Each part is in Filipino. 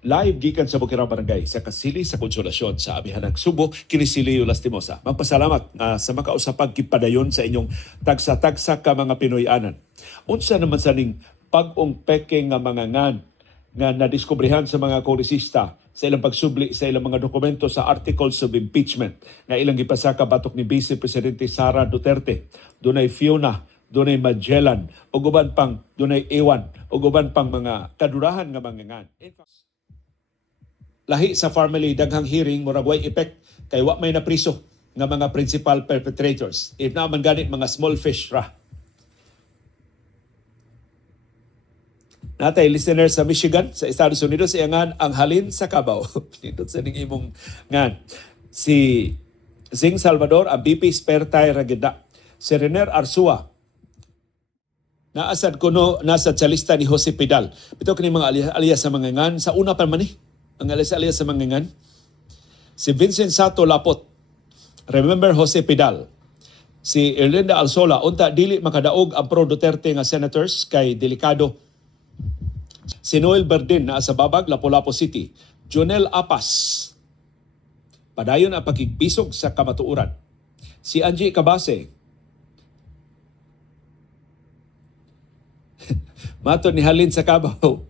Live gikan sa Bukirang Barangay sa Kasili sa Konsolasyon sa Amihanang Subo, kini Silio Lastimosa. Magpasalamat sa makausapag kipadayon sa inyong tagsa-tagsa ka mga Pinoyanan. Unsa naman sa ning pag-ong peke nga mga ngan nga nadiskubrihan sa mga kongresista sa ilang pagsubli sa ilang mga dokumento sa articles of impeachment na ilang gipasaka batok ni Vice Presidente Sara Duterte. Dunay Fiona, dunay Magellan, o guban pang dunay Ewan, o guban pang mga kadurahan nga mga ngan. Lahi sa family daghang hearing murag way effect kay wa may napriso nga mga principal perpetrators. If naman ganit mga small fish ra. Natay listener sa Michigan, sa Estados Unidos, iyangan ang halin sa Cubao. Nindot sa ning imong ngan. Si Zing Salvador, ang BP Spertay Ragida. Si Rener Arsua, naasad kuno nasa sa lista ni Jose Pidal. Ito kini mga alias sa mga ngan. Sa una pa man ang alias sa mga ngan. Si Vincent Sato Lapot. Remember Jose Pidal. Si Erlinda Alsola, unta dili makadaog ang pro Duterte nga senators kay delikado. Si Noel Berdin na sa Babag, Lapu-Lapu City. Jonel Apas. Padayon ang pagkikbisog sa kamatuuran. Si Angie Cabase. Mato ni halin sa Cubao.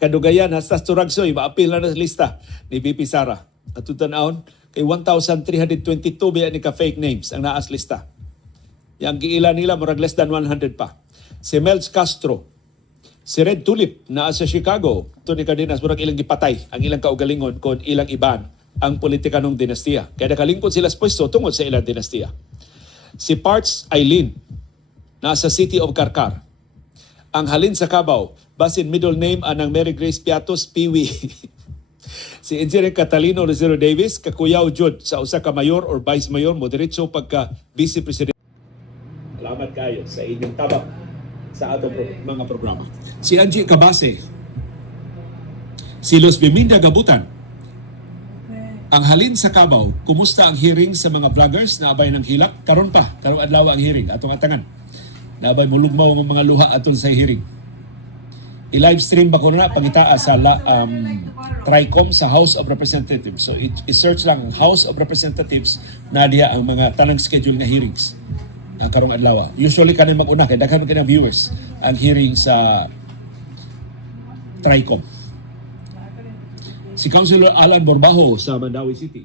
Kadugayan, hasta Turagsoy, maapil na lista ni BP Sara. At tutanahon, kay 1,322 biya ni ka-fake names ang naas lista. Yang giila nila, murag less than 100 pa. Si Melz Castro. Si Red Tulip na sa Chicago, ito ni Cardenas, murag ilang gipatay ang ilang kaugalingon kung ilang iban ang politika ng dinastiya. Kaya nakalingkod sila sa pwesto tungod sa ilang dinastiya. Si Parts Eileen na sa City of Carcar. Ang halin sa Cubao, basin middle name anang Mary Grace Piatos Piwi. Si Engineer Catalino Rizero Davis, kakuyaw jud sa usa ka mayor or vice mayor, moderitso pagka vice president. Salamat kayo sa inyong tabang sa atong mga programa. Si Angie Cabase, si Los Biminda Gabutan, ang halin sa Cubao, kumusta ang hearing sa mga vloggers na abay ng hilak? Karon adlaw ang hearing, atong atangan. Na abay mulugmaw ng mga luha aton sa hearing. I-live stream ba ko na pangitaa sa TRICOM sa House of Representatives. So i-search lang House of Representatives na diya ang mga tanang schedule na hearings. Karong adlaw. Usually kanang mag-una kay daghan kanang viewers ang hearing sa TRICOM. Si Councilor Alan Borbajo sa Mandawi City.